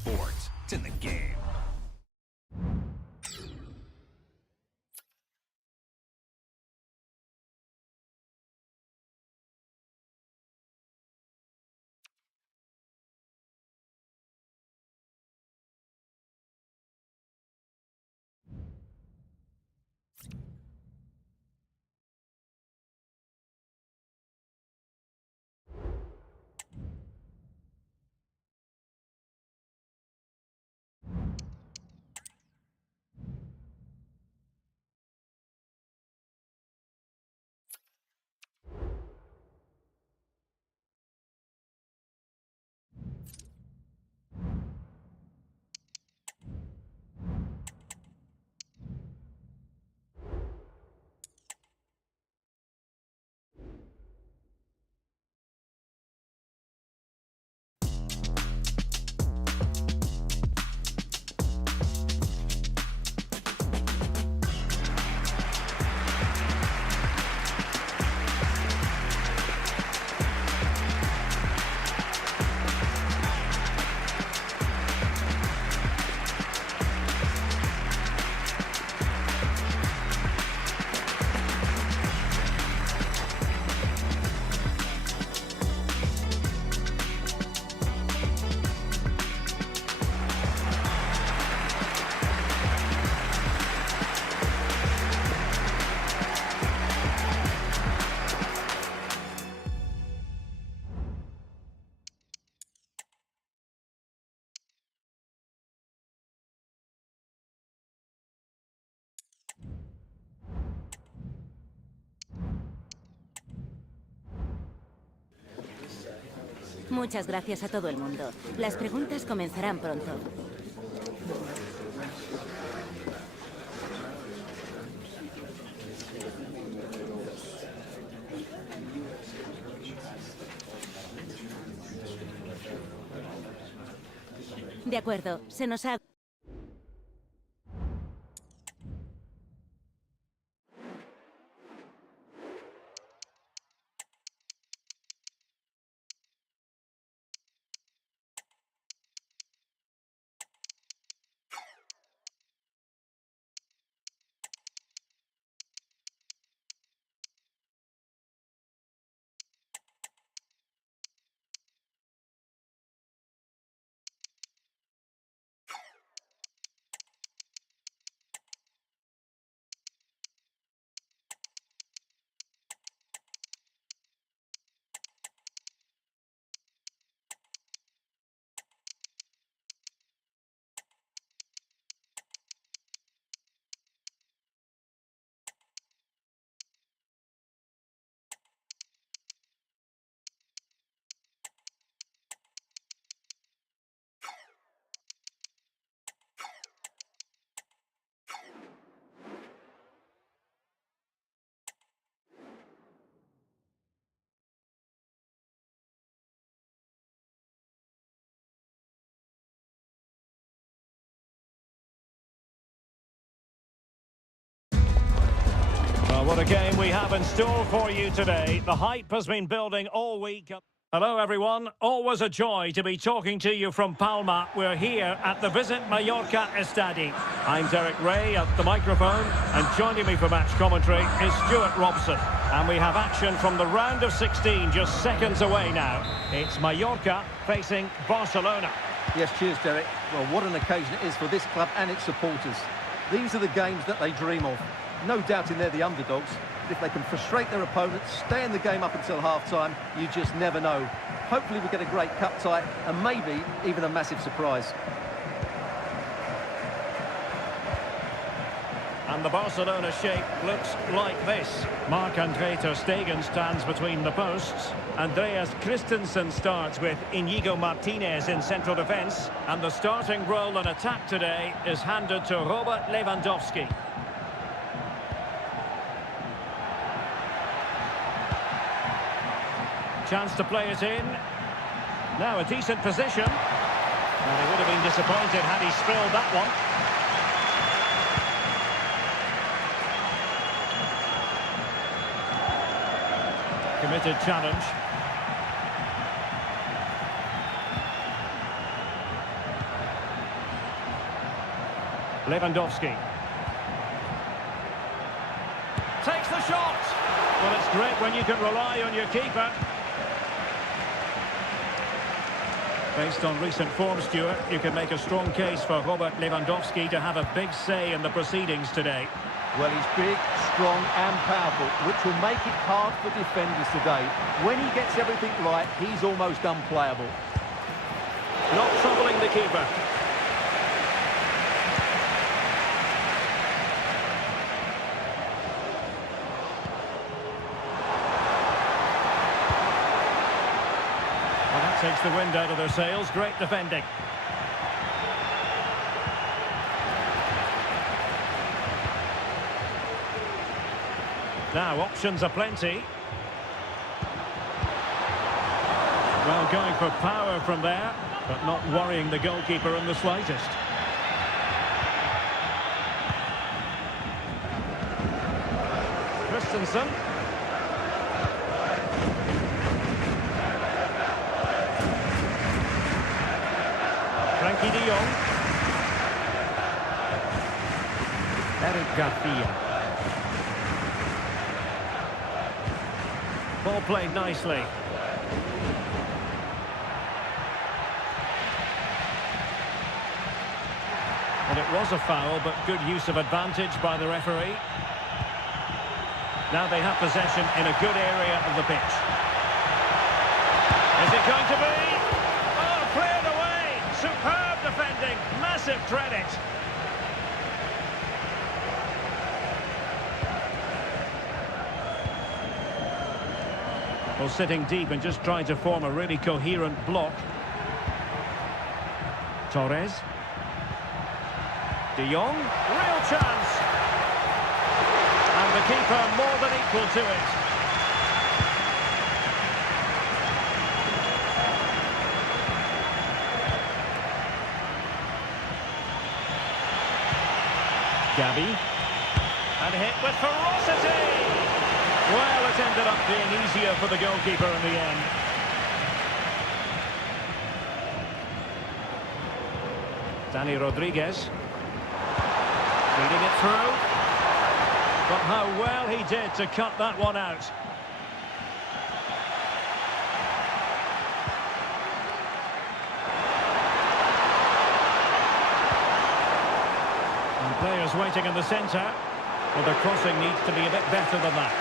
sports. It's in the game. Muchas gracias a todo el mundo. Las preguntas comenzarán pronto. De acuerdo, se nos ha... Well, what a game we have in store for you today. The hype has been building all week. Hello, everyone. Always a joy to be talking to you from Palma. We're here at the Visit Mallorca Estadi. I'm Derek Ray at the microphone, and joining me for match commentary is Stuart Robson. And we have action from the round of 16 just seconds away now. It's Mallorca facing Barcelona. Yes, cheers, Derek. Well, what an occasion it is for this club and its supporters. These are the games that they dream of. No doubting they're the underdogs, but if they can frustrate their opponents, stay in the game up until half-time, you just never know. Hopefully we get a great cup tie and maybe even a massive surprise. And the Barcelona shape looks like this. Marc-André ter Stegen stands between the posts. Andreas Christensen starts with Inigo Martinez in central defence. And the starting role in attack today is handed to Robert Lewandowski. Chance to play it in. Now a decent position. And he would have been disappointed had he spilled that one. Committed challenge. Lewandowski. Takes the shot. Well, it's great when you can rely on your keeper. Based on recent form, Stuart, you can make a strong case for Robert Lewandowski to have a big say in the proceedings today. Well, he's big, strong and powerful, which will make it hard for defenders today. When he gets everything right, he's almost unplayable. Not troubling the keeper. Well, that takes the wind out of their sails. Great defending. Now, options are plenty. Well, going for power from there, but not worrying the goalkeeper in the slightest. Christensen. Frankie de Jong. Eric Garcia. Ball played nicely. And it was a foul, but good use of advantage by the referee. Now they have possession in a good area of the pitch. Is it going to be? Oh, cleared away! Superb defending, massive credit. Well, sitting deep and just trying to form a really coherent block. Torres. De Jong, real chance. And the keeper more than equal to it. Gavi. And hit with ferocity. Well, it ended up being easier for the goalkeeper in the end. Dani Rodriguez. Feeding it through. But how well he did to cut that one out. And players waiting in the centre. Well, the crossing needs to be a bit better than that.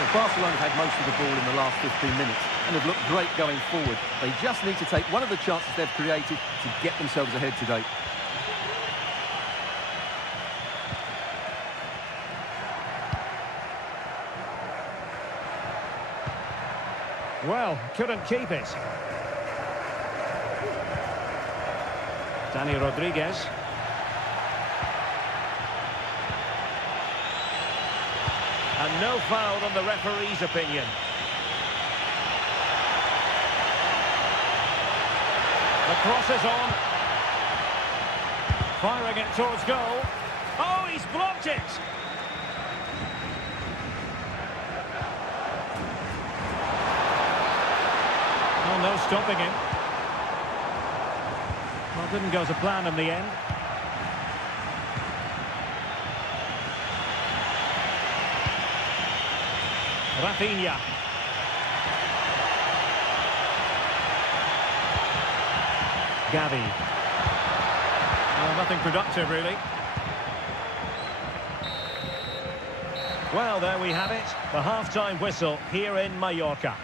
Well, Barcelona have had most of the ball in the last 15 minutes and have looked great going forward. They just need to take one of the chances they've created to get themselves ahead today. Well, couldn't keep it. Dani Rodriguez. And no foul in the referee's opinion. The cross is on. Firing it towards goal. Oh, he's blocked it! Oh, no stopping him. Well, it didn't go to plan in the end. Rafinha. Gavi. Well, nothing productive, really. Well, there we have it. The half-time whistle here in Mallorca.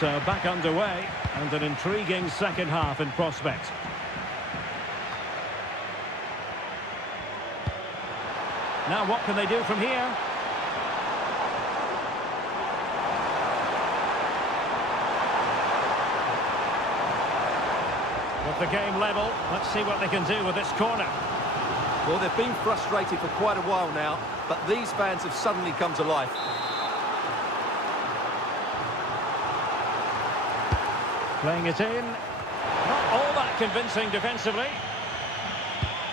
So back underway, and an intriguing second half in prospect. Now what can they do from here? With the game level, let's see what they can do with this corner. Well, they've been frustrated for quite a while now, but these fans have suddenly come to life. Playing it in. Not all that convincing defensively.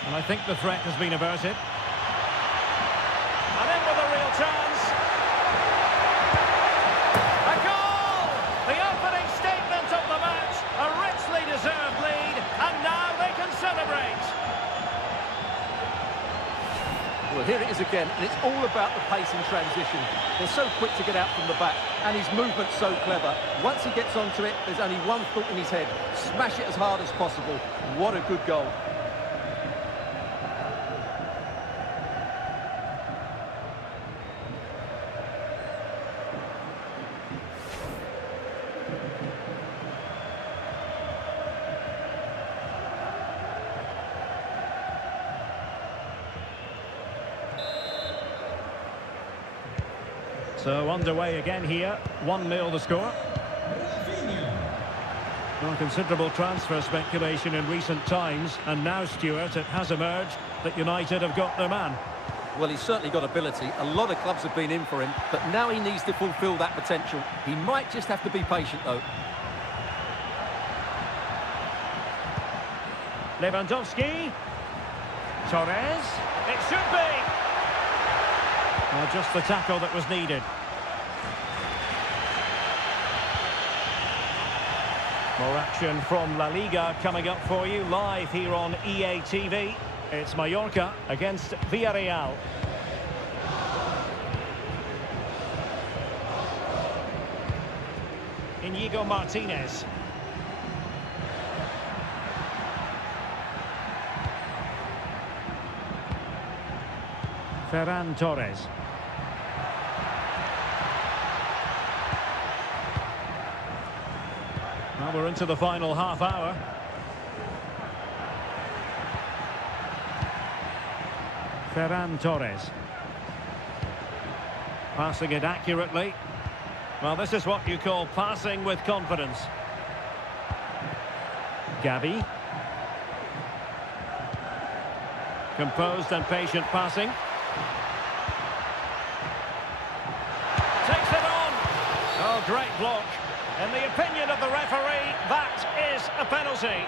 And I think the threat has been averted. chance. A goal! The opening statement of the match. A richly deserved lead, and now they can celebrate. Well, here it is again, and it's all about the pace in transition. They're so quick to get out from the back, and his movement's so clever. Once he gets onto it, there's only one thought in his head: smash it as hard as possible. What a good goal. So underway again here, 1-0 the score. Well, considerable transfer speculation in recent times, and now, Stuart, it has emerged that United have got their man. Well, he's certainly got ability. A lot of clubs have been in for him, but now he needs to fulfil that potential. He might just have to be patient, though. Lewandowski. Torres. It should be. Well, just the tackle that was needed. More action from La Liga coming up for you live here on EA TV. It's Mallorca against Villarreal. Inigo Martinez. Ferran Torres. Well, we're into the final half hour. Ferran Torres. Passing it accurately. Well, this is what you call passing with confidence. Gavi. Composed and patient passing. Takes it on. Oh, great block. In the opinion of the referee, that is a penalty.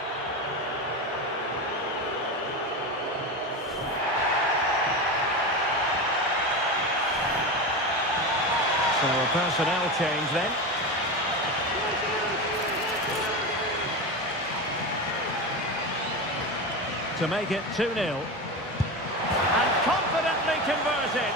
So a personnel change then. To make it 2-0. And confidently converted.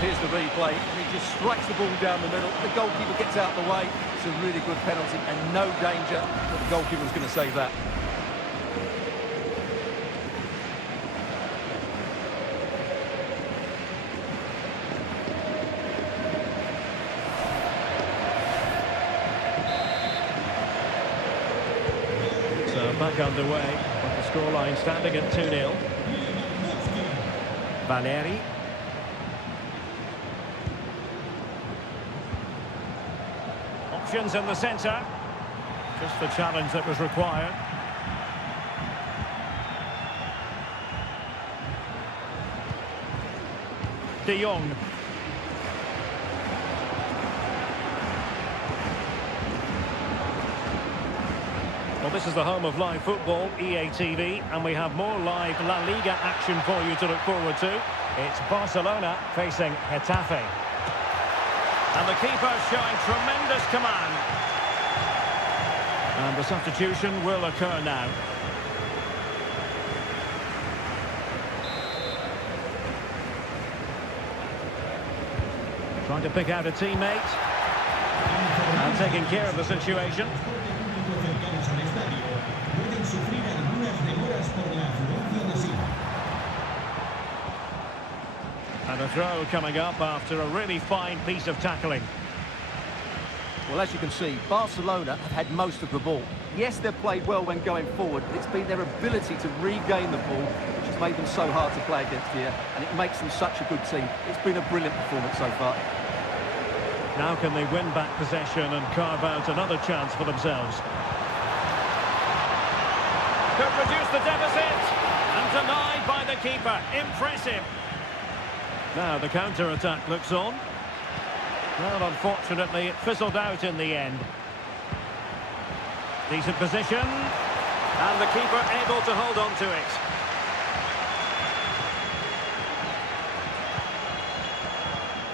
Here's the replay, and he just strikes the ball down the middle. The goalkeeper gets out of the way. It's a really good penalty and no danger that the goalkeeper's going to save that. So back underway, with the scoreline standing at 2-0. Valeri. Options in the centre. Just the challenge that was required. De Jong. Well, this is the home of live football, EA TV, and we have more live La Liga action for you to look forward to. It's Barcelona facing Getafe. And the keeper showing tremendous command. And the substitution will occur now. Trying to pick out a teammate. And taking care of the situation. And a throw coming up after a really fine piece of tackling. Well, as you can see, Barcelona have had most of the ball. Yes, they've played well when going forward, but it's been their ability to regain the ball which has made them so hard to play against here, and it makes them such a good team. It's been a brilliant performance so far. Now can they win back possession and carve out another chance for themselves? Could reduce the deficit. And denied by the keeper. Impressive. Now the counter-attack looks on. Well, unfortunately, it fizzled out in the end. Decent position. And the keeper able to hold on to it.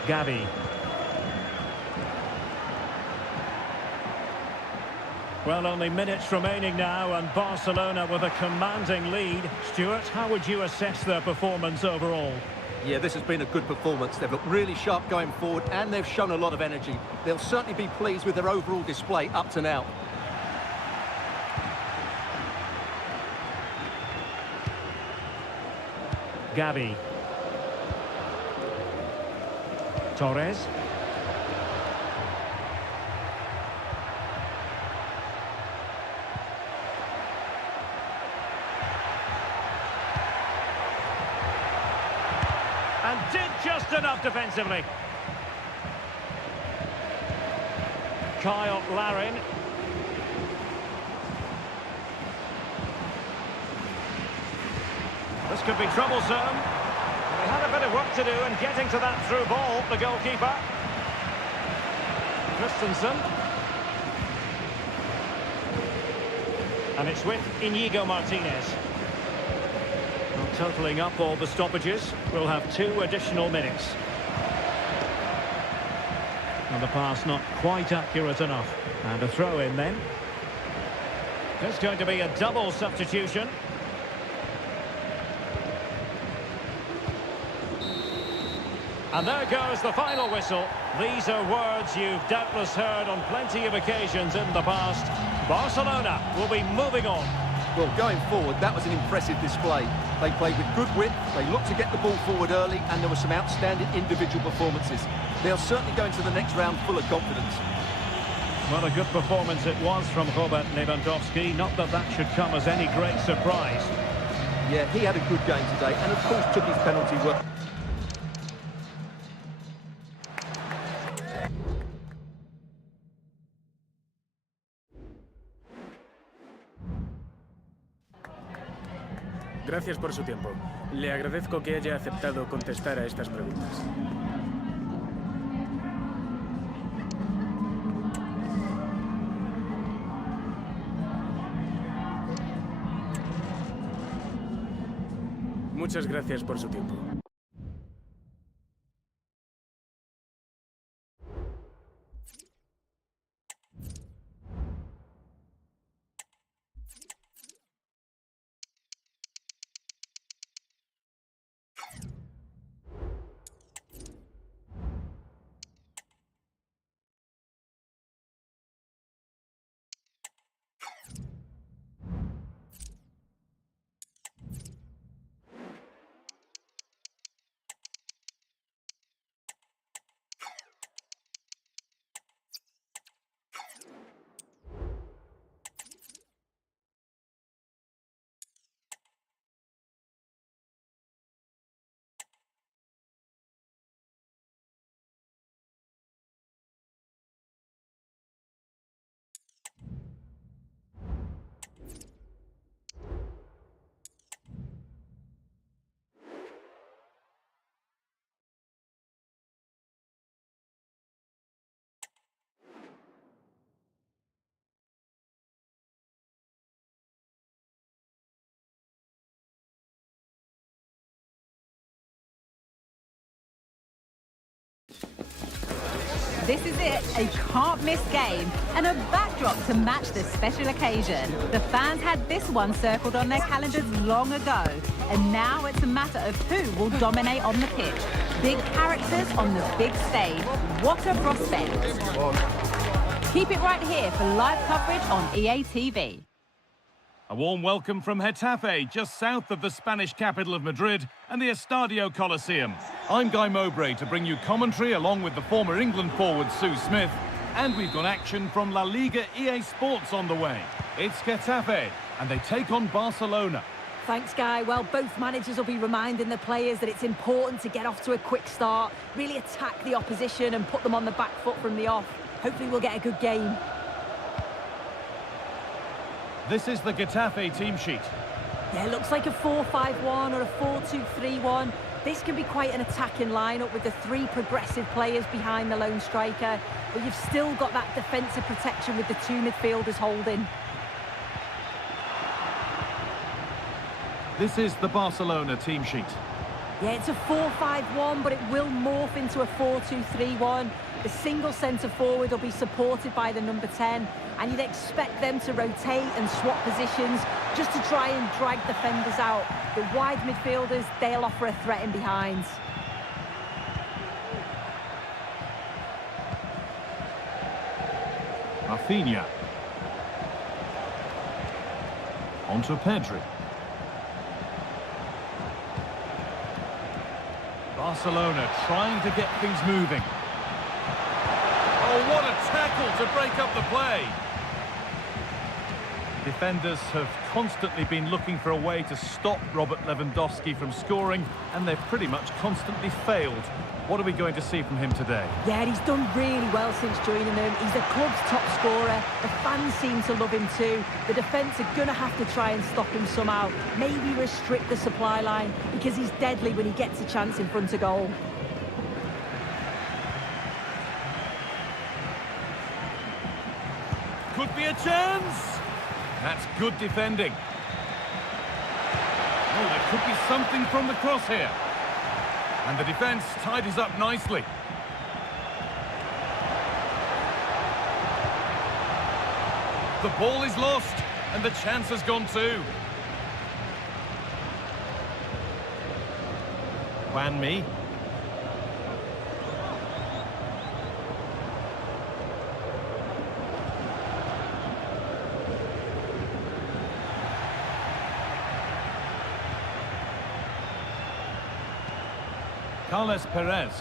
Gavi. Well, only minutes remaining now, and Barcelona with a commanding lead. Stuart, how would you assess their performance overall? Yeah, this has been a good performance. They've looked really sharp going forward, and they've shown a lot of energy. They'll certainly be pleased with their overall display up to now. Gavi. Torres. And did just enough defensively. Kyle Larin. This could be troublesome. They had a bit of work to do in getting to that through ball, the goalkeeper. Christensen. And it's with Inigo Martinez. Well, totalling up all the stoppages, we'll have 2 additional minutes. And the pass not quite accurate enough. And a throw in then. There's going to be a double substitution. And there goes the final whistle. These are words you've doubtless heard on plenty of occasions in the past. Barcelona will be moving on. Well, going forward, that was an impressive display. They played with good wit, they looked to get the ball forward early, and there were some outstanding individual performances. They'll certainly go into the next round full of confidence. Well, a good performance it was from Robert Lewandowski. Not that that should come as any great surprise. Yeah, he had a good game today, and of course took his penalty well. Gracias por su tiempo. Le agradezco que haya aceptado contestar a estas preguntas. Muchas gracias por su tiempo. This is it, a can't-miss game and a backdrop to match this special occasion. The fans had this one circled on their calendars long ago, and now it's a matter of who will dominate on the pitch. Big characters on the big stage. What a prospect. Keep it right here for live coverage on EA TV. A warm welcome from Getafe, just south of the Spanish capital of Madrid and the Estadio Coliseum. I'm Guy Mowbray to bring you commentary along with the former England forward Sue Smith. And we've got action from La Liga EA Sports on the way. It's Getafe, and they take on Barcelona. Thanks, Guy. Well, both managers will be reminding the players that it's important to get off to a quick start, really attack the opposition and put them on the back foot from the off. Hopefully we'll get a good game. This is the Getafe team sheet. Yeah, it looks like a 4-5-1 or a 4-2-3-1. This can be quite an attacking lineup with the three progressive players behind the lone striker, but you've still got that defensive protection with the two midfielders holding. This is the Barcelona team sheet. Yeah, it's a 4-5-1, but it will morph into a 4-2-3-1. The single centre-forward will be supported by the number 10, and you'd expect them to rotate and swap positions just to try and drag defenders out. The wide midfielders, they'll offer a threat in behind. Rafinha. Onto Pedri. Barcelona trying to get things moving. Oh, what a tackle to break up the play. Defenders have constantly been looking for a way to stop Robert Lewandowski from scoring, and they've pretty much constantly failed. What are we going to see from him today? Yeah, he's done really well since joining them. He's the club's top scorer. The fans seem to love him too. The defence are going to have to try and stop him somehow. Maybe restrict the supply line, because he's deadly when he gets a chance in front of goal. Could be a chance! That's good defending. Oh, there could be something from the cross here. And the defence tidies up nicely. The ball is lost, and the chance has gone too. Juan Mi. Carles Perez.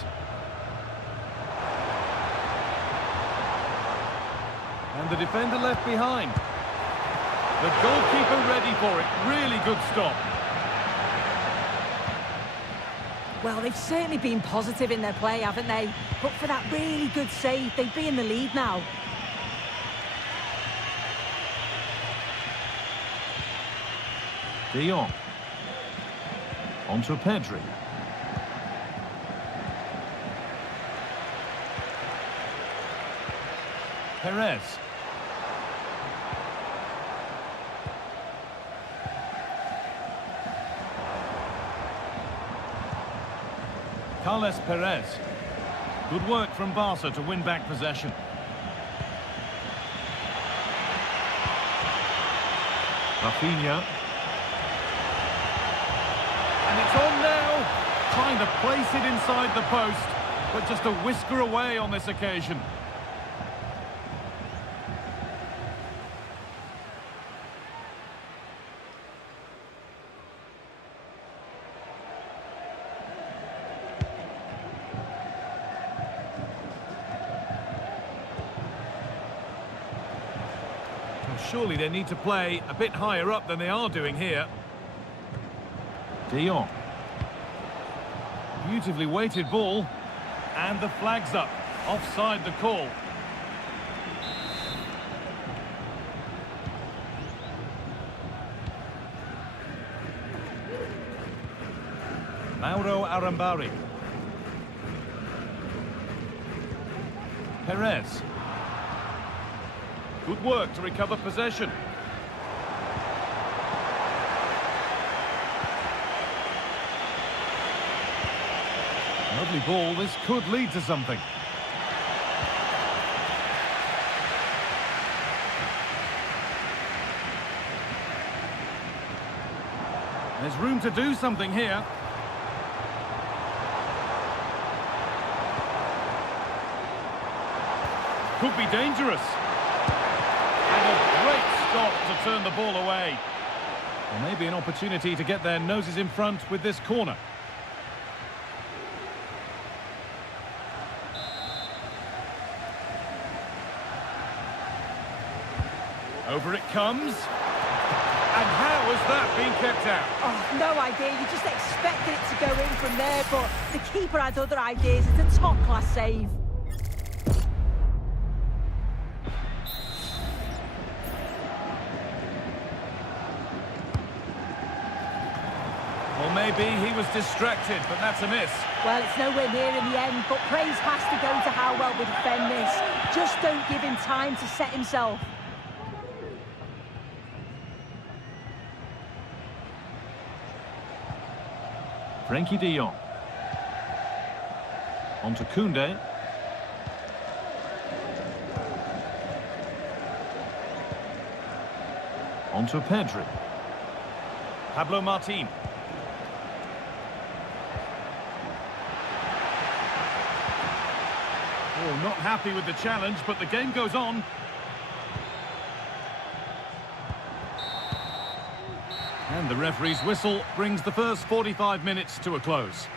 And the defender left behind. The goalkeeper ready for it. Really good stop. Well, they've certainly been positive in their play, haven't they? But for that really good save, they'd be in the lead now. De Jong. Onto Pedri. Perez. Carles Perez. Good work from Barca to win back possession. Rafinha. And it's on now. Trying to place it inside the post, but just a whisker away on this occasion. Surely they need to play a bit higher up than they are doing here. De Jong. Beautifully weighted ball. And the flag's up. Offside the call. Mauro Arambari. Perez. Good work to recover possession. Lovely ball. This could lead to something. There's room to do something here. Could be dangerous. And a great stop to turn the ball away. Well, maybe an opportunity to get their noses in front with this corner. Over it comes. And how has that been kept out? Oh, no idea. You just expected it to go in from there, but the keeper had other ideas. It's a top-class save. Well, maybe he was distracted, but that's a miss. Well, it's nowhere near in the end, but praise has to go to how well we defend this. Just don't give him time to set himself. Frankie de Jong. On to Koundé. On to Pedri. Pablo Martin. Oh, not happy with the challenge, but the game goes on. And the referee's whistle brings the first 45 minutes to a close.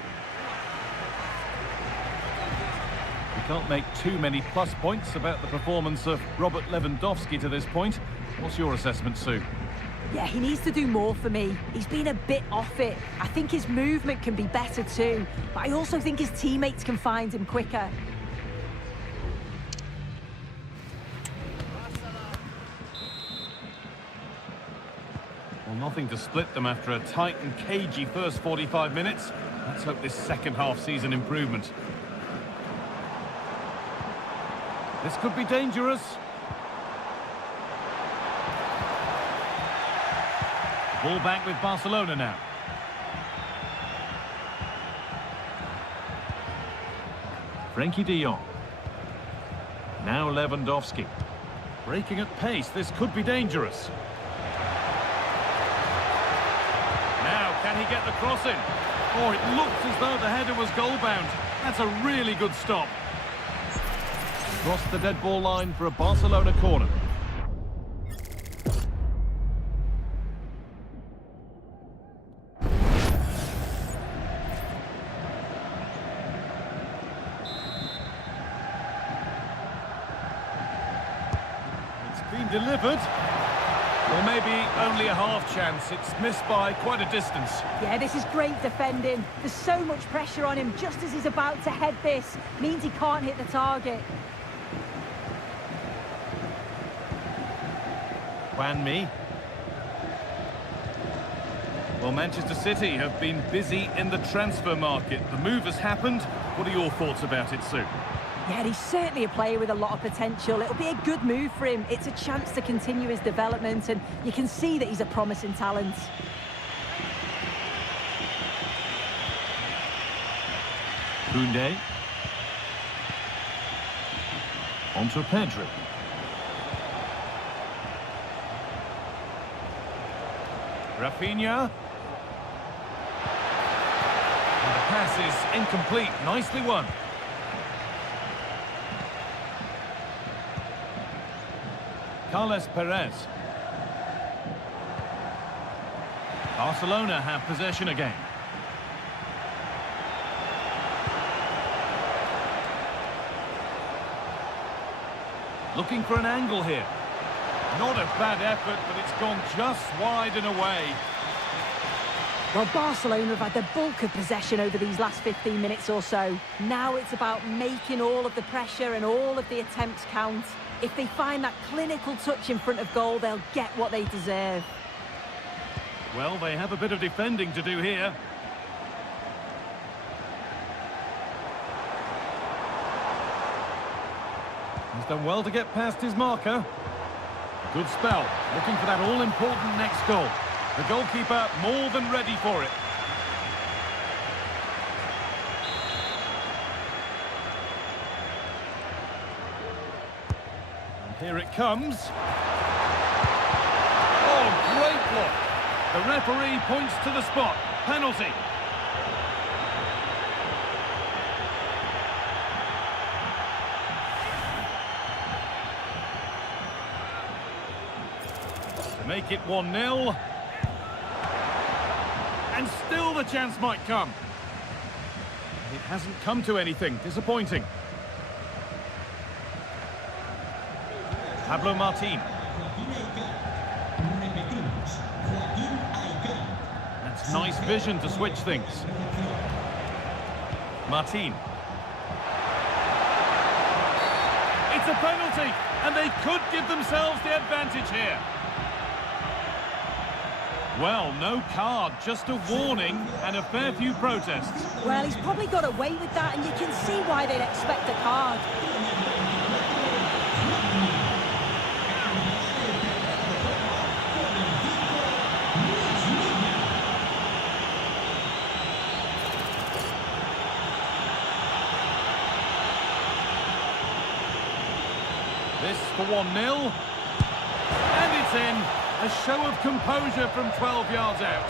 We can't make too many plus points about the performance of Robert Lewandowski to this point. What's your assessment, Sue? Yeah, he needs to do more for me. He's been a bit off it. I think his movement can be better too, but I also think his teammates can find him quicker. Well, nothing to split them after a tight and cagey first 45 minutes. Let's hope this second half sees an improvement. This could be dangerous. Ball back with Barcelona now. Frankie de Jong. Now Lewandowski. Breaking at pace, this could be dangerous. Now, can he get the cross in? Oh, it looked as though the header was goal-bound. That's a really good stop. Cross the dead ball line for a Barcelona corner. It's been delivered. Or maybe only a half chance. It's missed by quite a distance. Yeah, this is great defending. There's so much pressure on him just as he's about to head this. Means he can't hit the target. Juan Mi. Well, Manchester City have been busy in the transfer market. The move has happened. What are your thoughts about it, Sue? Yeah, he's certainly a player with a lot of potential. It'll be a good move for him. It's a chance to continue his development, and you can see that he's a promising talent. Koundé. On to Pedri. Rafinha. And the pass is incomplete. Nicely won. Carles Perez. Barcelona have possession again. Looking for an angle here. Not a bad effort, but it's gone just wide and away. Well, Barcelona have had the bulk of possession over these last 15 minutes or so. Now it's about making all of the pressure and all of the attempts count. If they find that clinical touch in front of goal, they'll get what they deserve. Well, they have a bit of defending to do here. He's done well to get past his marker. Good spell, looking for that all-important next goal. The goalkeeper more than ready for it. Here it comes. Oh, great block. The referee points to the spot. Penalty. To make it 1-0. And still the chance might come. It hasn't come to anything. Disappointing. Pablo Martin. That's nice vision to switch things. Martin. It's a penalty, and they could give themselves the advantage here. Well, no card, just a warning and a fair few protests. Well, he's probably got away with that, and you can see why they'd expect a card. This for 1-0. And it's in. A show of composure from 12 yards out.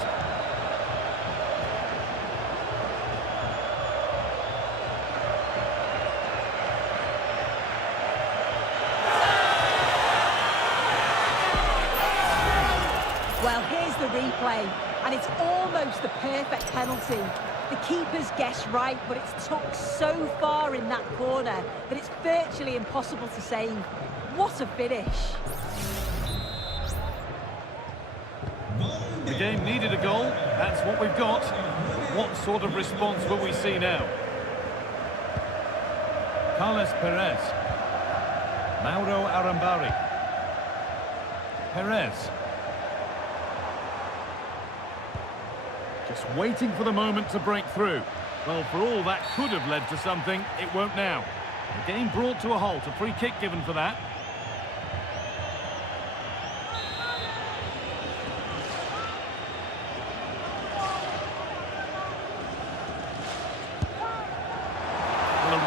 Well, here's the replay, and it's almost the perfect penalty. The keeper's guessed right, but it's tucked so far in that corner that it's virtually impossible to save. What a finish. The game needed a goal. That's what we've got. What sort of response will we see now? Carlos Perez. Mauro Arambari. Perez. Just waiting for the moment to break through. Well, for all that could have led to something, it won't now. The game brought to a halt. A free kick given for that.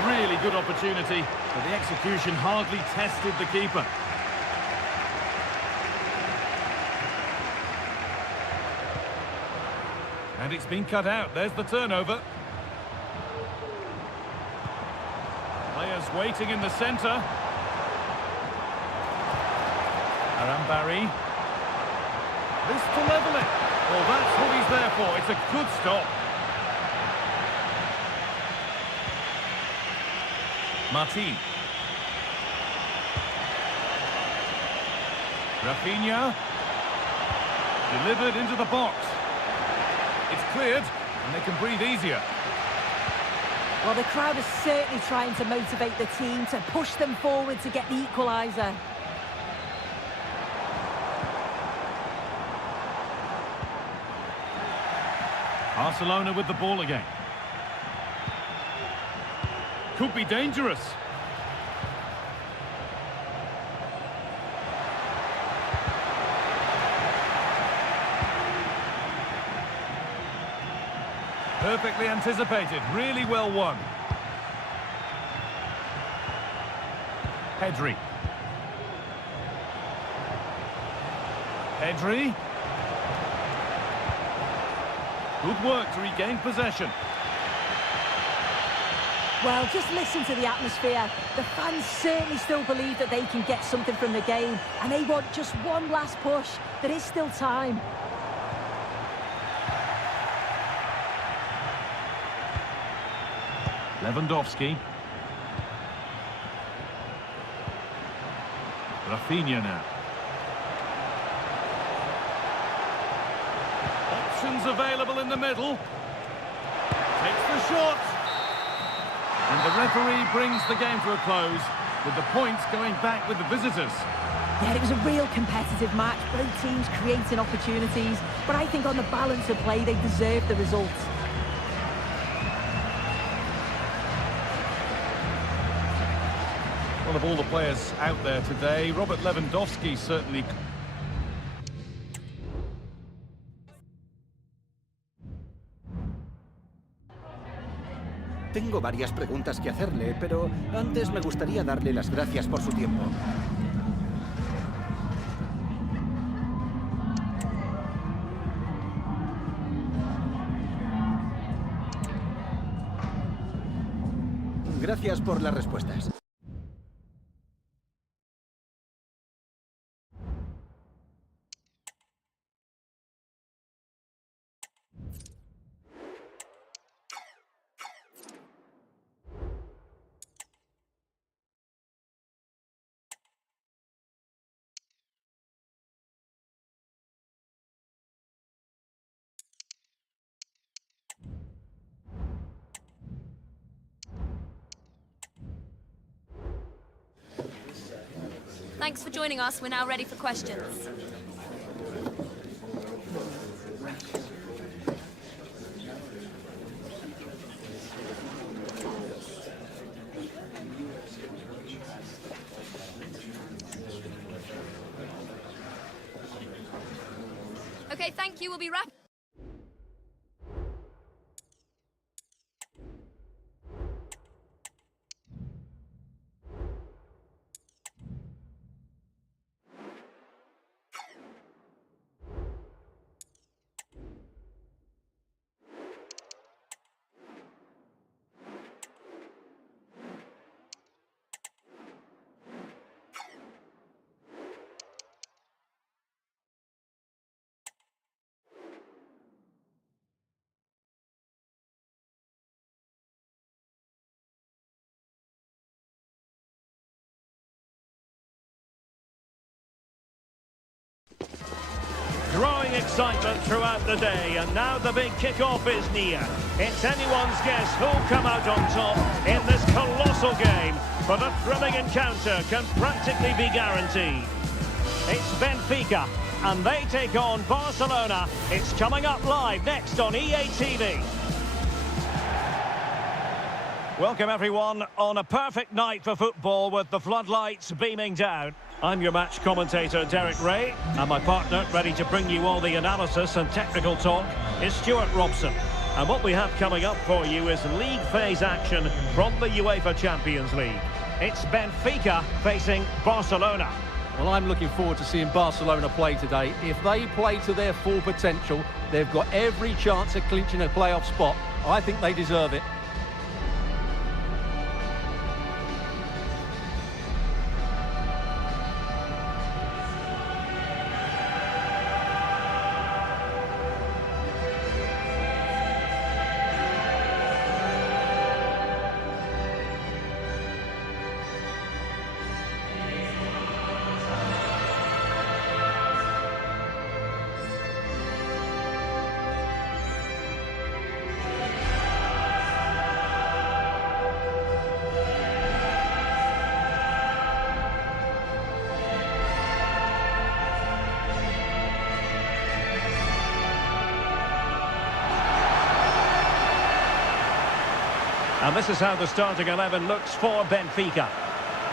Really good opportunity, but the execution hardly tested the keeper. And it's been cut out. There's the turnover. Players waiting in the centre. Arambari. This to level it. Well, that's what he's there for. It's a good stop. Martin. Rafinha. Delivered into the box. It's cleared, and they can breathe easier. Well, the crowd is certainly trying to motivate the team to push them forward to get the equaliser. Barcelona with the ball again. Could be dangerous. Perfectly anticipated, really well won. Pedri. Pedri. Good work to regain possession. Well, just listen to the atmosphere. The fans certainly still believe that they can get something from the game, and they want just one last push. There is still time. Lewandowski. Rafinha now. Options available in the middle. Takes the shot. And the referee brings the game to a close, with the points going back with the visitors. Yeah, it was a real competitive match, both teams creating opportunities, but I think on the balance of play, they deserved the result. One of all the players out there today, Robert Lewandowski certainly... Tengo varias preguntas que hacerle, pero antes me gustaría darle las gracias por su tiempo. Gracias por las respuestas. Thanks for joining us. We're now ready for questions. Okay, thank you. We'll be wrapped. Growing excitement throughout the day, and now the big kick-off is near. It's anyone's guess who'll come out on top in this colossal game, but a thrilling encounter can practically be guaranteed. It's Benfica, and they take on Barcelona. It's coming up live next on EA TV. Welcome everyone on a perfect night for football with the floodlights beaming down. I'm your match commentator Derek Ray, and my partner ready to bring you all the analysis and technical talk is Stuart Robson. And what we have coming up for you is league phase action from the UEFA Champions League. It's Benfica facing Barcelona. Well, I'm looking forward to seeing Barcelona play today. If they play to their full potential, they've got every chance of clinching a playoff spot. I think they deserve it. And this is how the starting 11 looks for Benfica.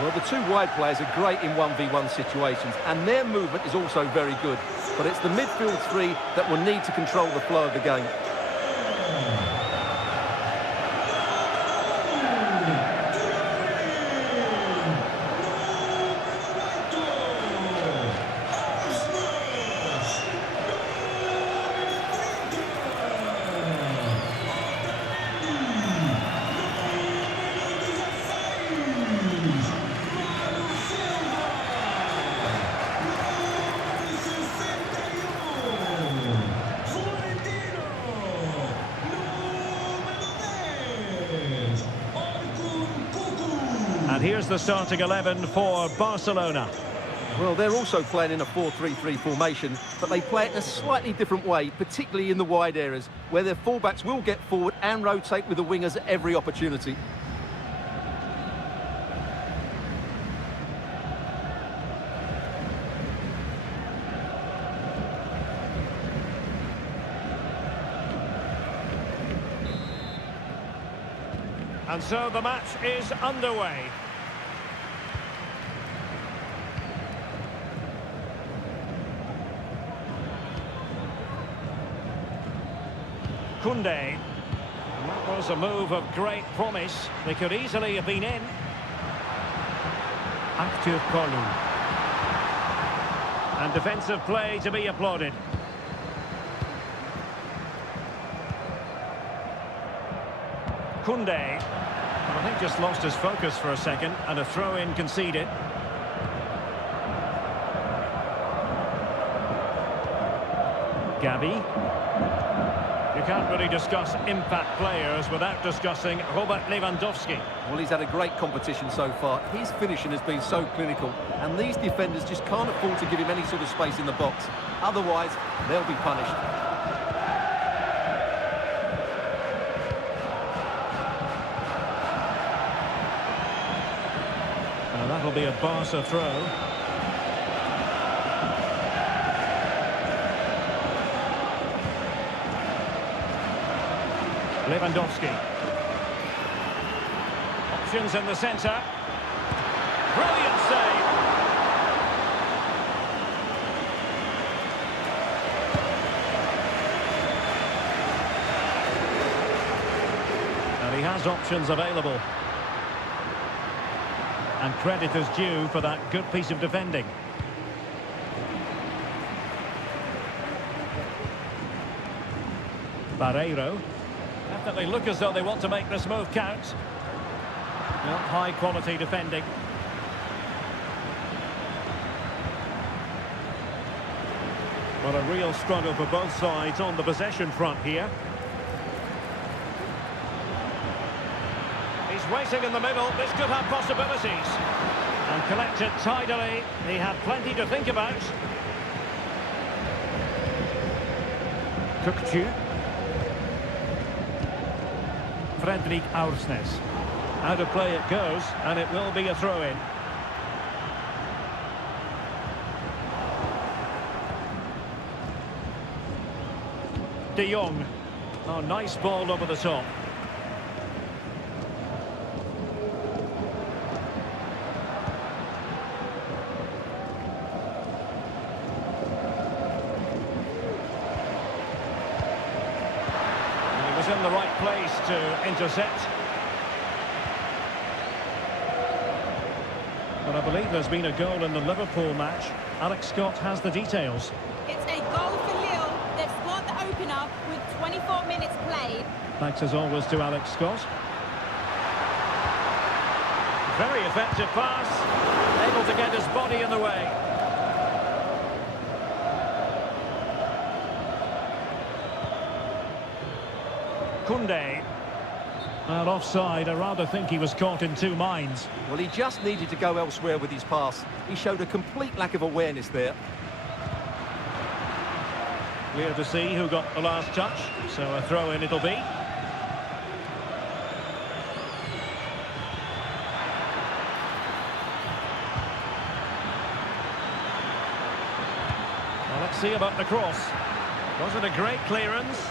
Well, the two wide players are great in 1v1 situations, and their movement is also very good. But it's the midfield three that will need to control the flow of the game. And here's the starting 11 for Barcelona. Well, they're also playing in a 4-3-3 formation, but they play it in a slightly different way, particularly in the wide areas, where their fullbacks will get forward and rotate with the wingers at every opportunity. And so the match is underway. Koundé. That was a move of great promise. They could easily have been in. Active Kolu. And defensive play to be applauded. Koundé. Well, I think just lost his focus for a second, and a throw-in conceded. Gavi. You can't really discuss impact players without discussing Robert Lewandowski. Well, he's had a great competition so far. His finishing has been so clinical, and these defenders just can't afford to give him any sort of space in the box. Otherwise, they'll be punished. Now that'll be a Barca throw. Lewandowski. Options in the centre. Brilliant save. has options available. And credit is due for that good piece of defending. Barreiro. Definitely look as though they want to make this move count. Well, high quality defending. Well, a real struggle for both sides on the possession front here. He's waiting in the middle. This could have possibilities. And collected tidily. He had plenty to think about. Kukcu. Fredrik Aursnes. Out of play it goes, and it will be a throw-in. De Jong. Oh, nice ball over the top. He was in the right place to intercept. But I believe there's been a goal in the Liverpool match. Alex Scott has the details. It's a goal for Lille. They've scored the opener with 24 minutes played. Thanks as always to Alex Scott. Very effective pass. Able to get his body in the way. Koundé. And offside, I rather think he was caught in two minds. Well, he just needed to go elsewhere with his pass. He showed a complete lack of awareness there. Clear to see who got the last touch, so a throw-in it'll be. Well, let's see about the cross. Was it a great clearance?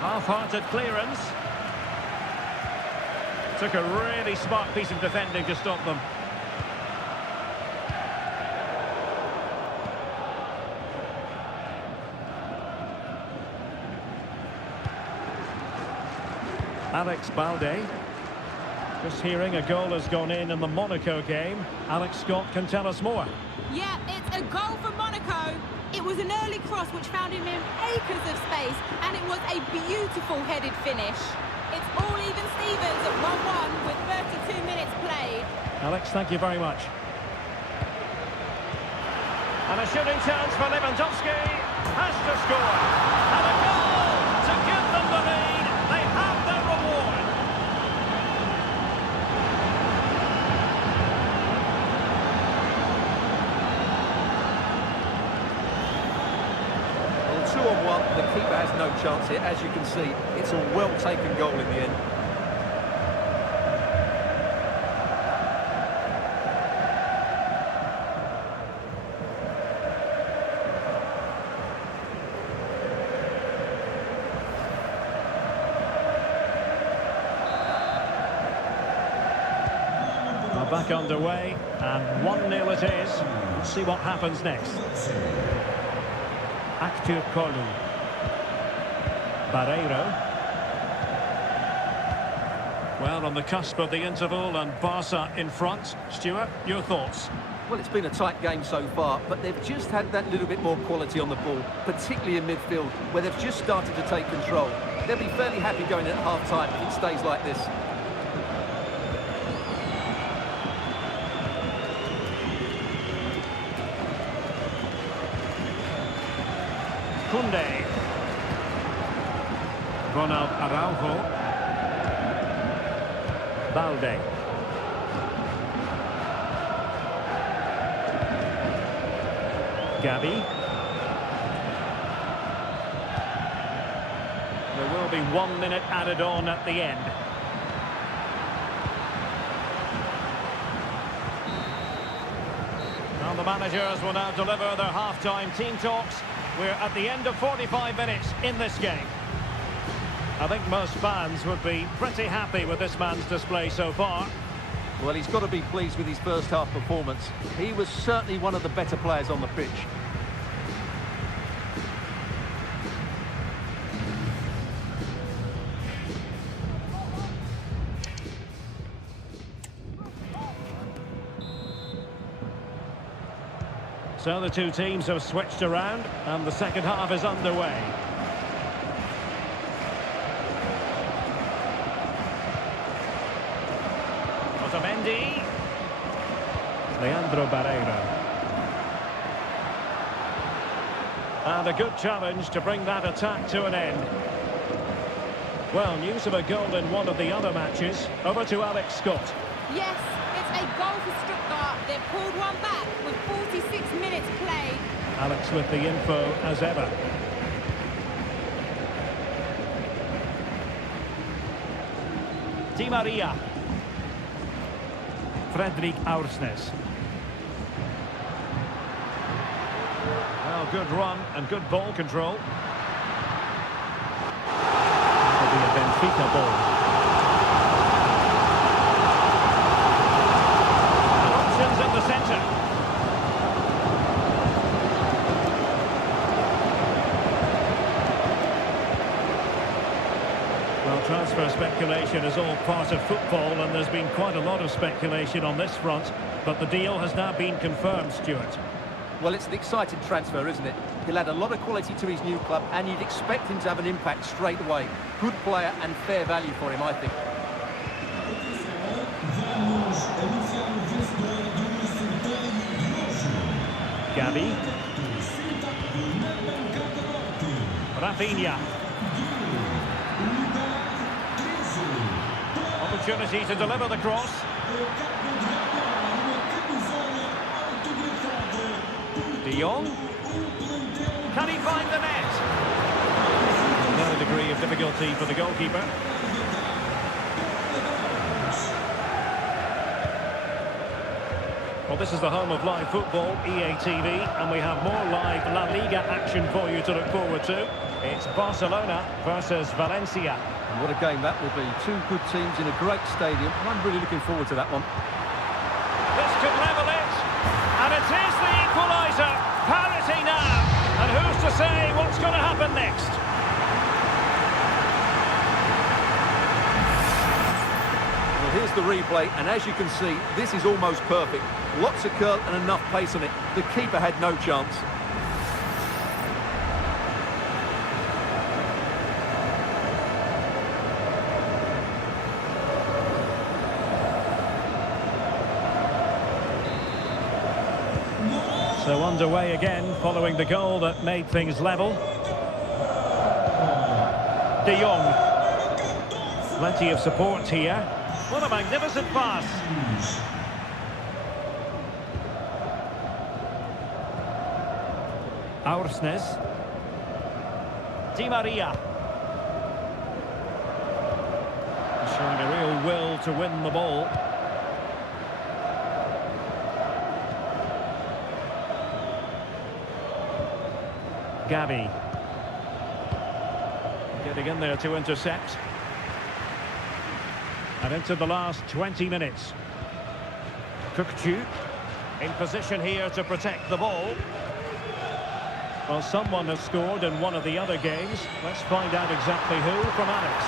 Half-hearted clearance. Took a really smart piece of defending to stop them. Alex Balde. Just hearing a goal has gone in the Monaco game. Alex Scott can tell us more. Yeah, it's a goal for Monaco. It was an early cross which found him in acres of space, and it was a beautiful headed finish. It's all even Stevens at 1-1 with 32 minutes played. Alex, thank you very much. And a shooting chance for Lewandowski. Has to score. And a goal to give them the lead. They have their reward. Well, 2-on-1, the keeper has no chance here. As you can see, it's a well-taken goal in the end. Back underway, and 1-0 it is. We'll see what happens next. Actu Kolu. Barreiro. Well, on the cusp of the interval and Barca in front. Stuart, your thoughts? Well, it's been a tight game so far, but they've just had that little bit more quality on the ball, particularly in midfield, where they've just started to take control. They'll be fairly happy going at half-time if it stays like this. Koundé. Ronald Araujo. Balde. Gavi. There will be 1 minute added on at the end. Now the managers will now deliver their half-time team talks. We're at the end of 45 minutes in this game. I think most fans would be pretty happy with this man's display so far. Well, he's got to be pleased with his first half performance. He was certainly one of the better players on the pitch. So the two teams have switched around and the second half is underway. Otamendi. Leandro Barreira. And a good challenge to bring that attack to an end. Well, news of a goal in one of the other matches. Over to Alex Scott. Yes, it's a goal for Stuttgart. They've pulled one back with 46 minutes played. Alex with the info as ever. Di Maria. Fredrik Aursnes. Well, good run and good ball control. That'll be a Benfica ball. And options in the centre. Well, transfer speculation is all part of football, and there's been quite a lot of speculation on this front, but the deal has now been confirmed, Stuart. Well, it's an exciting transfer, isn't it? He'll add a lot of quality to his new club, and you'd expect him to have an impact straight away. Good player and fair value for him, I think. Gabi. Rafinha. Opportunity to deliver the cross. De Jong. Can he find the net? No degree of difficulty for the goalkeeper. Well, this is the home of live football, EA TV, and we have more live La Liga action for you to look forward to. It's Barcelona versus Valencia. And what a game that will be. Two good teams in a great stadium, and I'm really looking forward to that one. This could level it, and it is the equaliser. Parity now, and who's to say what's going to happen next? Well, here's the replay, and as you can see, this is almost perfect. Lots of curl and enough pace on it. The keeper had no chance. So underway again, following the goal that made things level. De Jong. Plenty of support here. What a magnificent pass. Aursnes. Di Maria. Showing a real will to win the ball. Gabi. Getting in there to intercept. And into the last 20 minutes. Kukçu in position here to protect the ball. Well, someone has scored in one of the other games. Let's find out exactly who from Alex.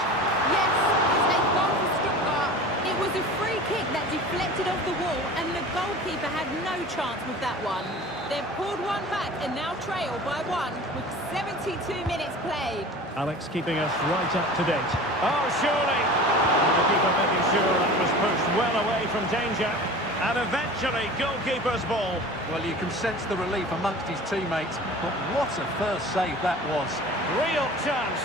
Yes, it's a goal for Stuttgart. It was a free kick that deflected off the wall, and the goalkeeper had no chance with that one. They've pulled one back and now trail by one with 72 minutes played. Alex keeping us right up to date. Oh, surely! And the keeper making sure that was pushed well away from danger. And eventually, goalkeeper's ball. Well, you can sense the relief amongst his teammates, but what a first save that was. Real chance.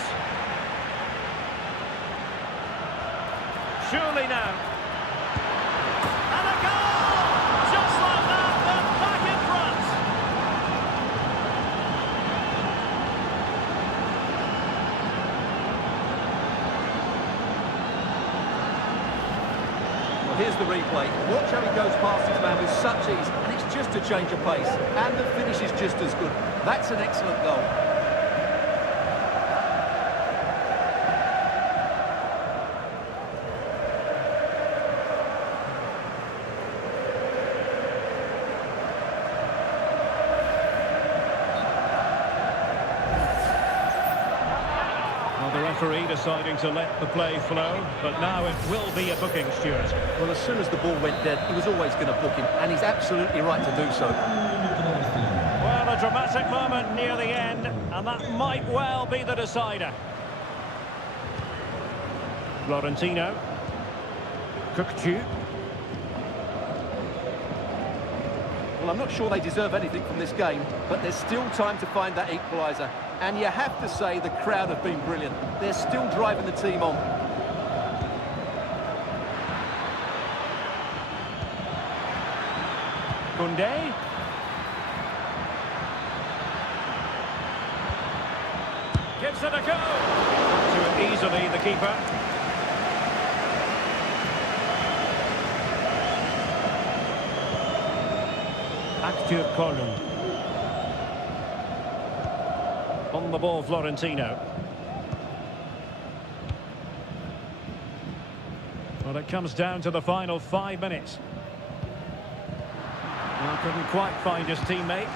Surely now. And a goal! Just like that, they're back in front. Well, here's the replay. Watch how he goes past his man with such ease, and it's just a change of pace. And the finish is just as good. That's an excellent goal. The referee deciding to let the play flow, but now it will be a booking, Stuart. Well, as soon as the ball went dead, he was always going to book him, and he's absolutely right to do so. a dramatic moment near the end, and that might well be the decider. Florentino. Cookchu. Well, I'm not sure they deserve anything from this game, but there's still time to find that equaliser. And you have to say the crowd have been brilliant. They're still driving the team on. Koundé. Gives it a go. To it easily, the keeper. Acteur Column. On the ball, Florentino. Well, it comes down to the final 5 minutes. Well, couldn't quite find his teammate.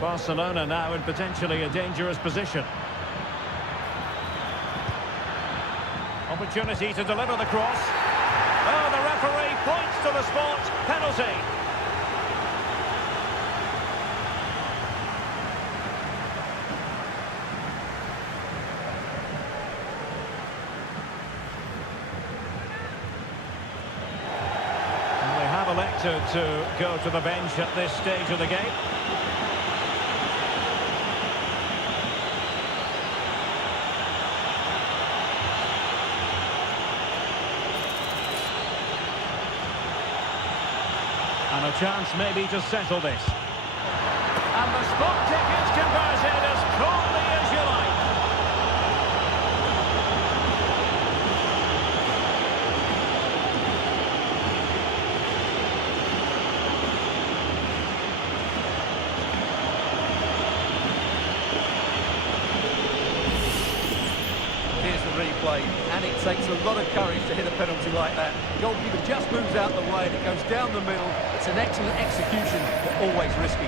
Barcelona now in potentially a dangerous position. Opportunity to deliver the cross. Oh, the referee points to the spot. Penalty. And they have elected to go to the bench at this stage of the game. And a chance maybe to settle this. And the spot kick is converted as coldly as you like. Here's the replay, and it takes a lot of courage to hit a penalty like that. Goalkeeper just moves out the way and it goes down the middle. It's an excellent execution, but always risky.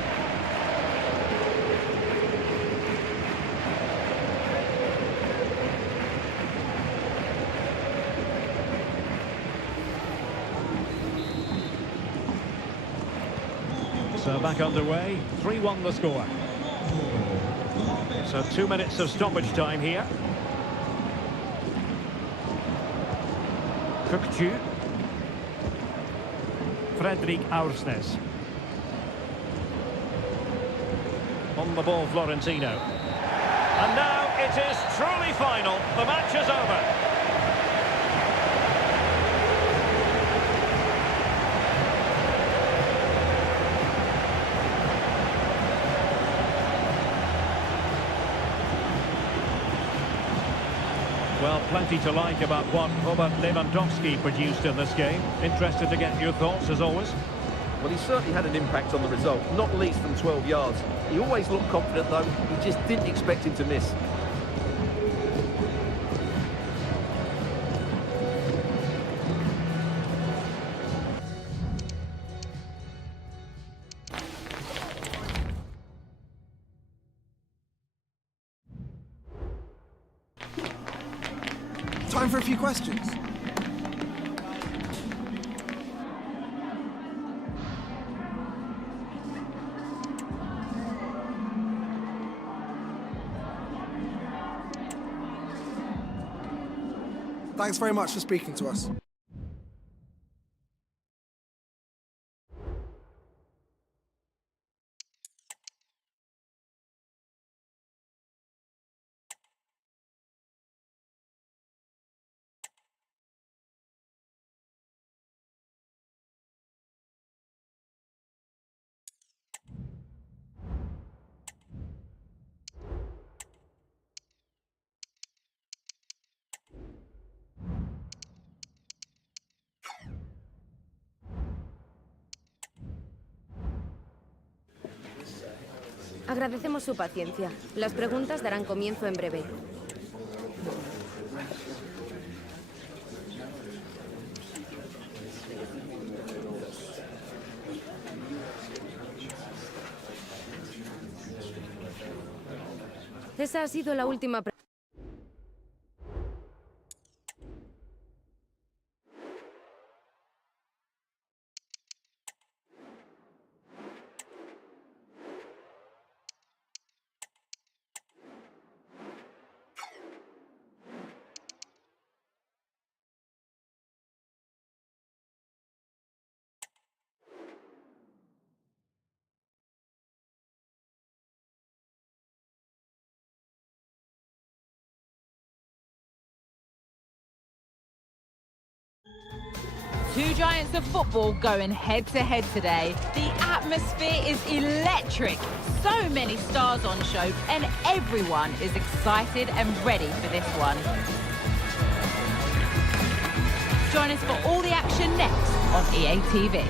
So back underway, 3-1 the score. So 2 minutes of stoppage time here. Cookchu. Fredrik Aursnes. On the ball, Florentino. And now it is truly final. The match is over. Well, plenty to like about what Robert Lewandowski produced in this game. Interested to get your thoughts, as always. Well, he certainly had an impact on the result, not least from 12 yards. He always looked confident, though. He just didn't expect him to miss. Time for a few questions. Thanks very much for speaking to us. Agradecemos su paciencia. Las preguntas darán comienzo en breve. Esa ha sido la última pregunta. Two giants of football going head-to-head today. The atmosphere is electric. So many stars on show, and everyone is excited and ready for this one. Join us for all the action next on EA TV.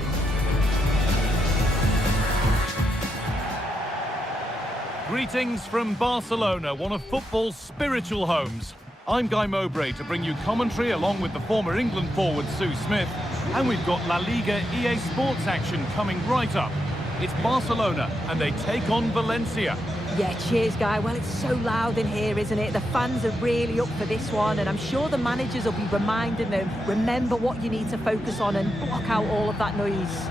Greetings from Barcelona, one of football's spiritual homes. I'm Guy Mowbray to bring you commentary along with the former England forward Sue Smith. And we've got La Liga EA Sports action coming right up. It's Barcelona and they take on Valencia. Yeah, cheers, Guy. Well, it's so loud in here, isn't it? The fans are really up for this one, and I'm sure the managers will be reminding them, remember what you need to focus on and block out all of that noise.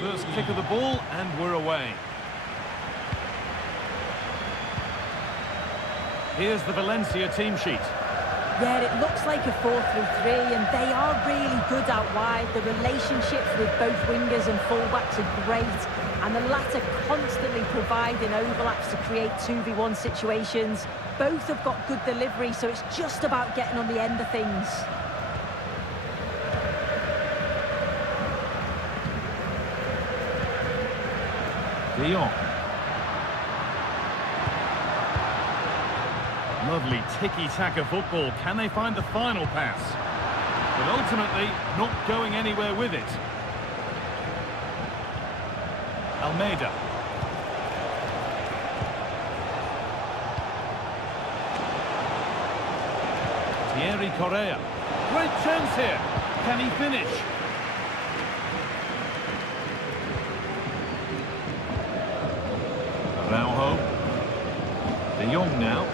First kick of the ball and we're away. Here's the Valencia team sheet. Yeah, it looks like a 4-3-3, and they are really good out wide. The relationships with both wingers and fullbacks are great, and the latter constantly providing overlaps to create 2v1 situations. Both have got good delivery, so it's just about getting on the end of things. De Jong. Lovely tiki-taka football. Can they find the final pass? But ultimately, not going anywhere with it. Almeida. Thierry Correa. Great chance here. Can he finish? Araujo. De Jong now.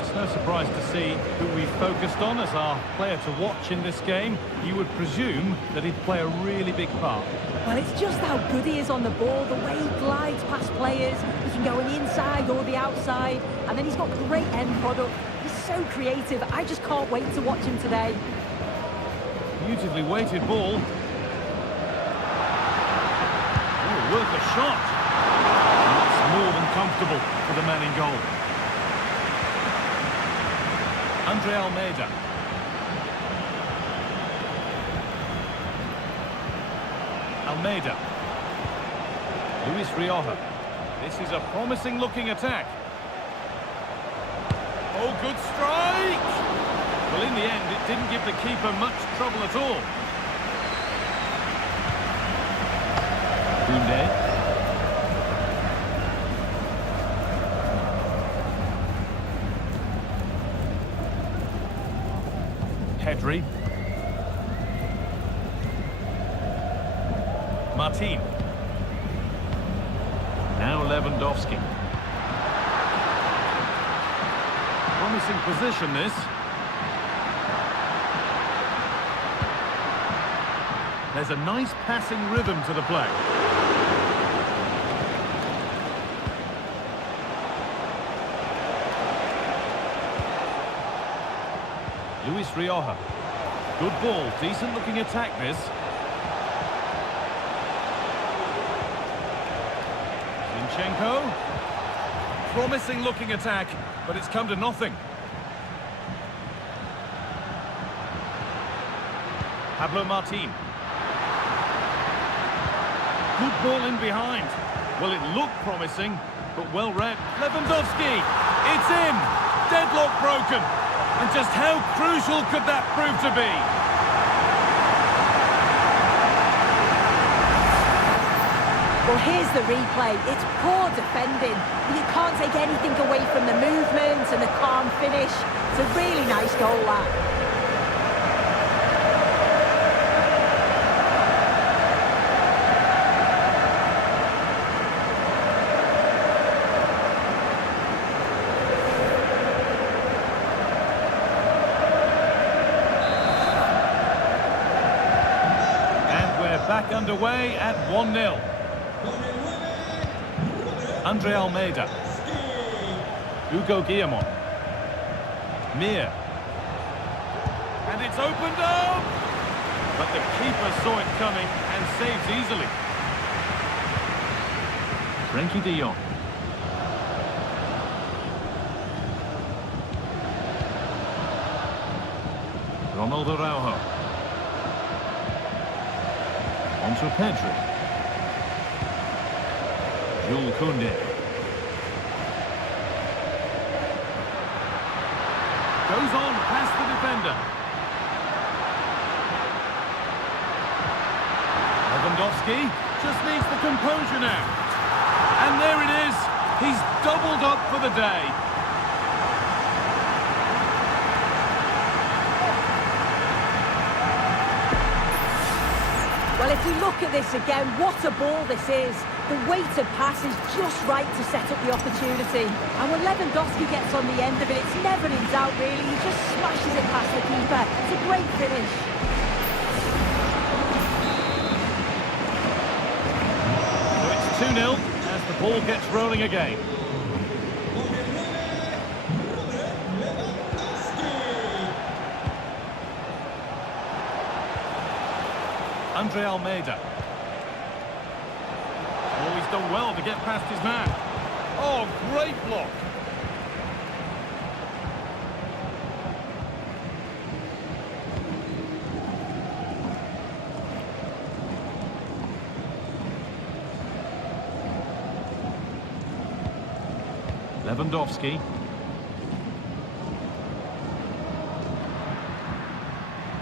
It's no surprise to see who we focused on as our player to watch in this game. You would presume that he'd play a really big part. Well, it's just how good he is on the ball, the way he glides past players. He can go on the inside or the outside, and then he's got great end product. He's so creative. I just can't wait to watch him today. Beautifully weighted ball. Oh, worth a shot. And that's more than comfortable for the man in goal. Andre Almeida. Almeida. Luis Rioja. This is a promising looking attack. Oh, good strike! Well, in the end, it didn't give the keeper much trouble at all. Koundé. Pedri. Martin. Now Lewandowski. Promising position, this. There's a nice passing rhythm to the play. Luis Rioja. Good ball, decent looking attack this. Zinchenko. Promising looking attack, but it's come to nothing. Pablo Martin. Good ball in behind. Well, it looked promising, but well read. Lewandowski. It's in. Deadlock broken. And just how crucial could that prove to be? Well, here's the replay. It's poor defending. You can't take anything away from the movement and the calm finish. It's a really nice goal, that. Back underway at 1-0. Andre Almeida. Hugo Guillamon. Mir. And it's opened up! But the keeper saw it coming and saves easily. Frankie de Jong. Ronald Araujo. Onto Pedri. Jules Koundé. Goes on past the defender. Lewandowski just needs the composure now. And there it is. He's doubled up for the day. Well, if we look at this again, what a ball this is. The weighted pass is just right to set up the opportunity. And when Lewandowski gets on the end of it, it's never in doubt, really. He just smashes it past the keeper. It's a great finish. So it's 2-0 as the ball gets rolling again. Andre Almeida. Oh, he's done well to get past his man. Oh, great block. Lewandowski.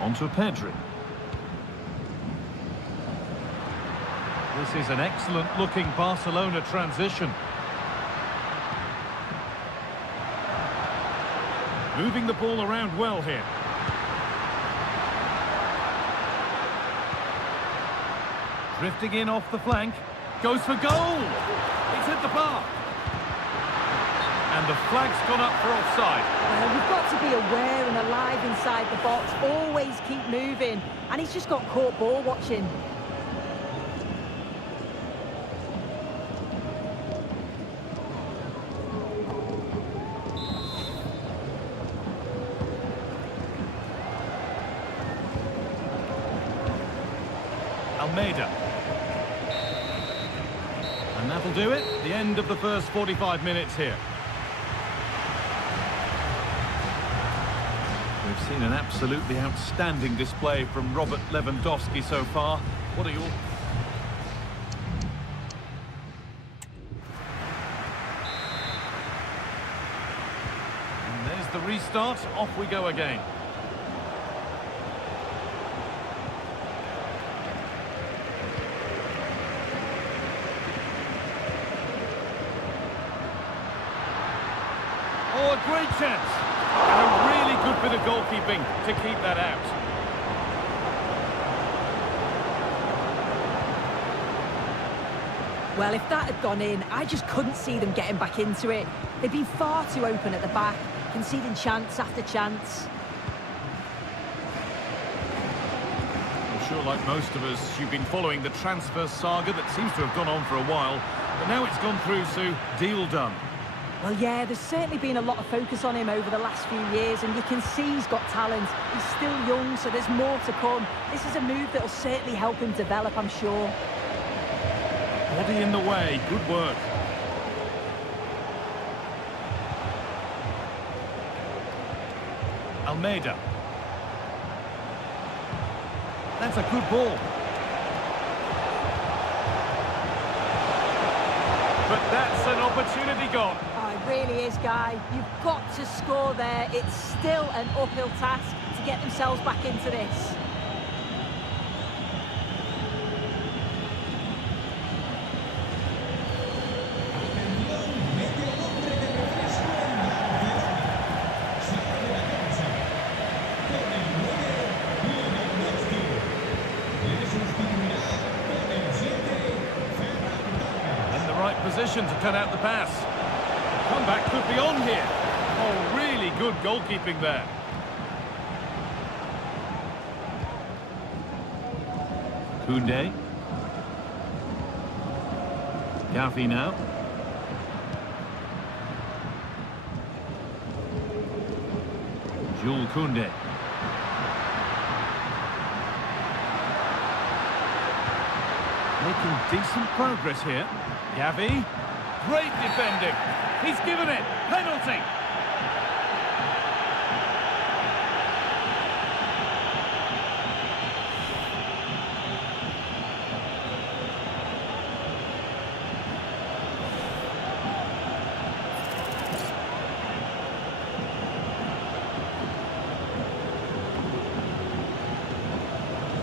Onto Pedri. This is an excellent-looking Barcelona transition. Moving the ball around well here. Drifting in off the flank. Goes for goal! It's hit the bar. And the flag's gone up for offside. Well, we've got to be aware and alive inside the box. Always keep moving. And he's just got caught ball watching. Almeida. And that'll do it. The end of the first 45 minutes here. We've seen an absolutely outstanding display from Robert Lewandowski so far. What are your... And there's the restart. Off we go again. Oh, a great chance. And a really good bit of goalkeeping to keep that out. Well, if that had gone in, I just couldn't see them getting back into it. They've been far too open at the back, conceding chance after chance. I'm sure, like most of us, you've been following the transfer saga that seems to have gone on for a while. But now it's gone through, Sue. Deal done. Well, yeah, there's certainly been a lot of focus on him over the last few years, and you can see he's got talent. He's still young, so there's more to come. This is a move that will certainly help him develop, I'm sure. Body in the way. Good work. Almeida. That's a good ball. But that's an opportunity gone. Oh, it really is, Guy. You've got to score there. It's still an uphill task to get themselves back into this. Position to cut out the pass. Comeback could be on here. Oh, really good goalkeeping there. Koundé. Gavi now. Jules Koundé. Making decent progress here. Gavi. Great defending. He's given it. Penalty.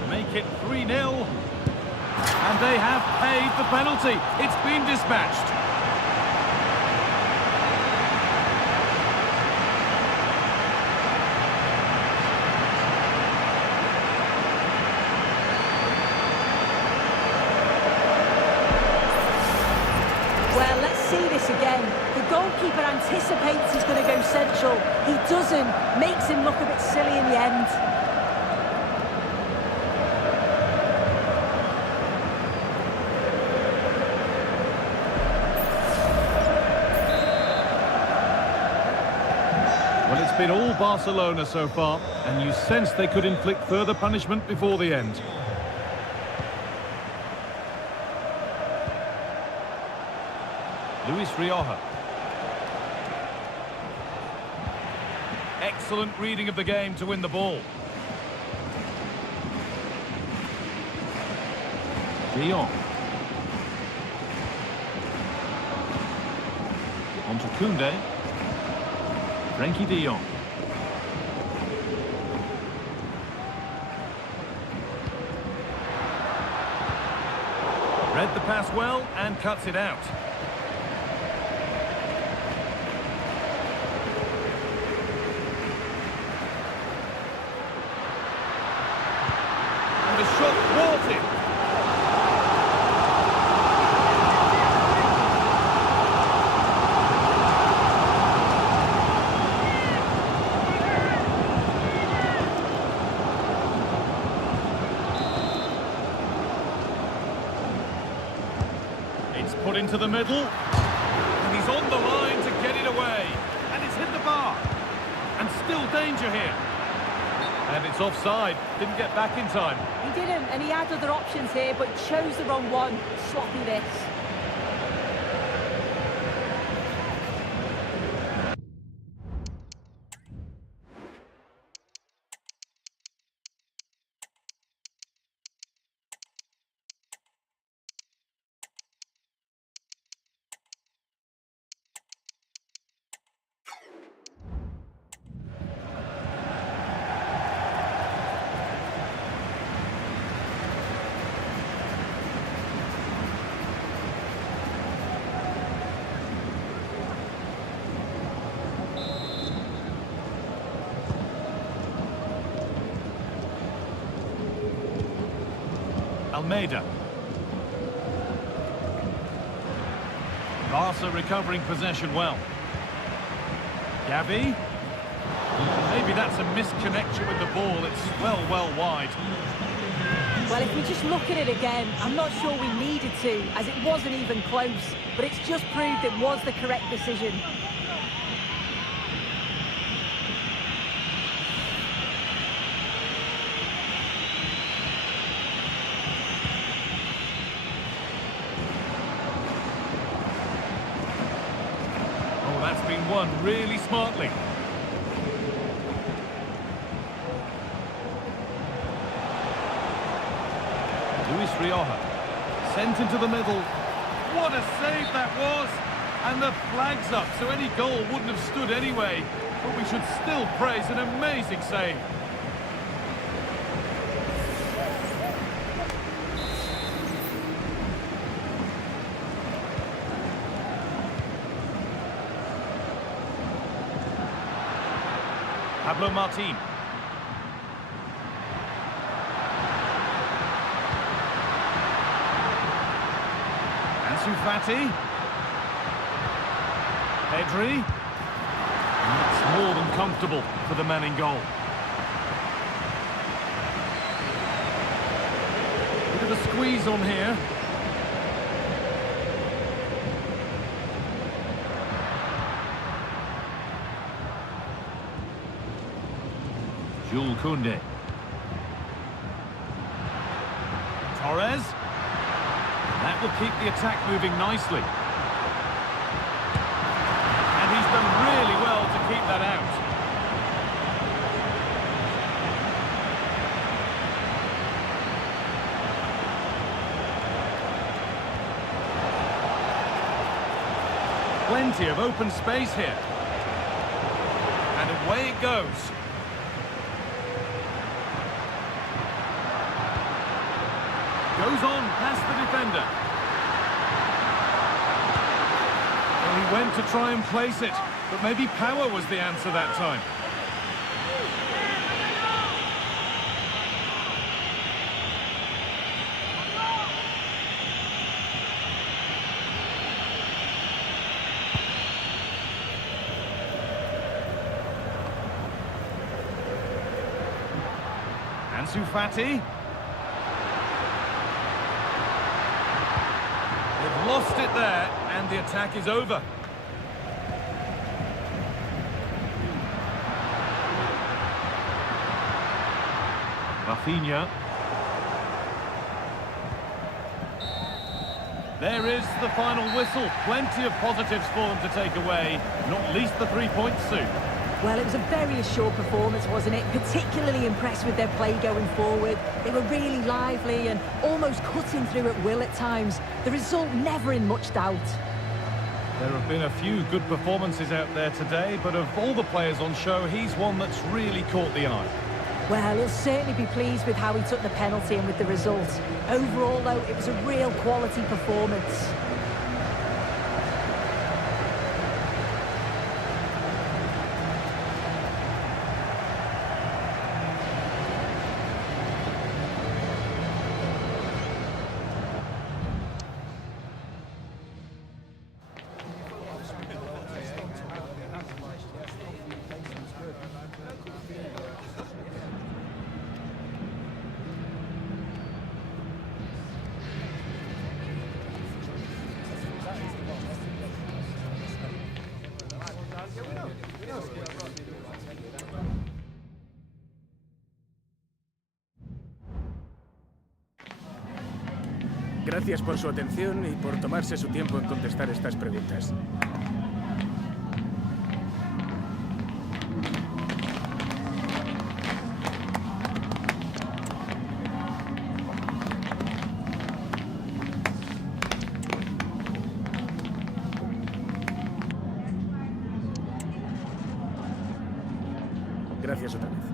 Make it 3-0. And they have paid the penalty. It's been dispatched. Well, let's see this again. The goalkeeper anticipates he's going to go central. He doesn't. Makes him look a bit silly in the end. Well, it's been all Barcelona so far, and you sense they could inflict further punishment before the end. Luis Rioja. Excellent reading of the game to win the ball. De Jong. On to Koundé. Frenkie de Jong. Read the pass well and cuts it out. And the shot thwarted. It's put into the middle, and he's on the line to get it away, and it's hit the bar, and still danger here. And it's offside, didn't get back in time. He didn't, and he had other options here, but chose the wrong one. Sloppy this. Almeida. Barca recovering possession well. Gavi. Maybe that's a misconnection with the ball. It's well wide. Well, if we just look at it again, I'm not sure we needed to, as it wasn't even close. But it's just proved it was the correct decision. That's been won really smartly. Luis Rioja. Sent into the middle. What a save that was! And the flag's up, so any goal wouldn't have stood anyway. But we should still praise an amazing save. Pablo Martin. Ansu Fati. Pedri. That's more than comfortable for the man in goal. Bit of a squeeze on here. Jules Koundé. Torres. That will keep the attack moving nicely. Plenty of open space here. And away it goes. Goes on past the defender. Well, he went to try and place it, but maybe power was the answer that time. Ansu Fati. They've lost it there, and the attack is over. Rafinha. There is the final whistle. Plenty of positives for them to take away, not least the 3 points soon. Well, it was a very assured performance, wasn't it? Particularly impressed with their play going forward. They were really lively and almost cutting through at will at times. The result never in much doubt. There have been a few good performances out there today, but of all the players on show, he's one that's really caught the eye. Well, he'll certainly be pleased with how he took the penalty and with the result. Overall, though, it was a real quality performance. Gracias por su atención y por tomarse su tiempo en contestar estas preguntas. Gracias otra vez.